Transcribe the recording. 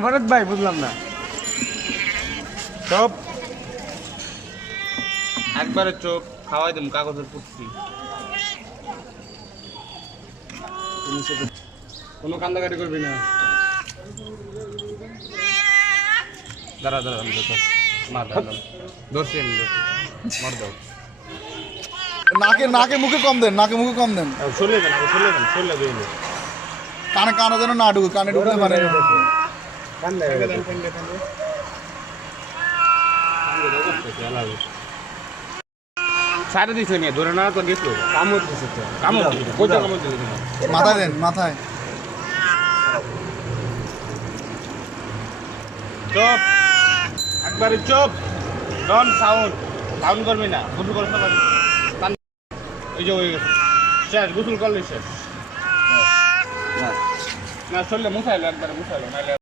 ভরত ভাই বুঝলাম না চপ একবারে চোখ খাওয়াই দিম কাগজের পুটকি কোনো কান্দাকাটি করবি না দাঁড়া দাঁড়া মার দাঁড়া দোষী আমি মার দাও নাকে মুখে কম দেন সরলে দেন কানে যেন না ঢুকে কানে ঢুকলে মানে সাইডে দিছ নিয়ে ধরে না তো গেছিল কামড় দিছে তো কামড় দিছে মাথায় দেন মাথায় চুপ একবারে চুপ ডন সাউন্ড করবি না গোসল করতে পারবি এই যে হয়ে গেছে শেষ গোসল করলে শেষ না চললে মুছাইলো একবারে মুছাইলো নাহলে